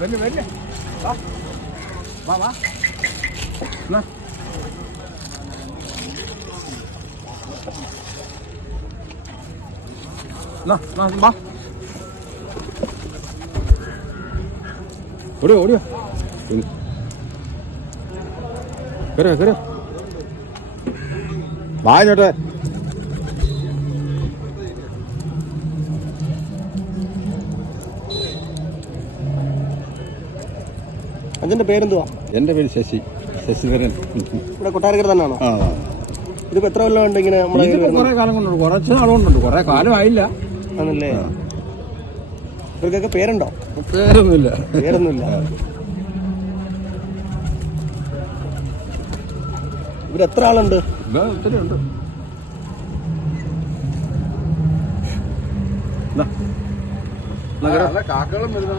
വരല്ലേ വരല്ലേ വാ വാ വാ എന്നാ വാ ഓടിയോ ഓടിയോ കയറിയോ കയറിയോ വാ ചേട്ടാ അച്ഛൻ്റെ പേരെന്തുവാ? എൻ്റെ പേര് ശശിധരൻ. ഇവിടെ കൊട്ടാരക്കര തന്നെയാണോ? ആ. ഇതിപ്പോൾ എത്ര കൊല്ലം ഉണ്ട് ഇങ്ങനെ? കുറേ കാലം കൊണ്ടുണ്ട്, കുറച്ച് നാളുകൊണ്ടുണ്ട്, കുറേ കാലമായില്ല. ആണല്ലേ? ഇവർക്കൊക്കെ പേരുണ്ടോ? പേരൊന്നുമില്ല. ഇവരെത്ര ആളുണ്ട്? ഒത്തിരി ഉണ്ട്. കാക്കകളും വരുന്ന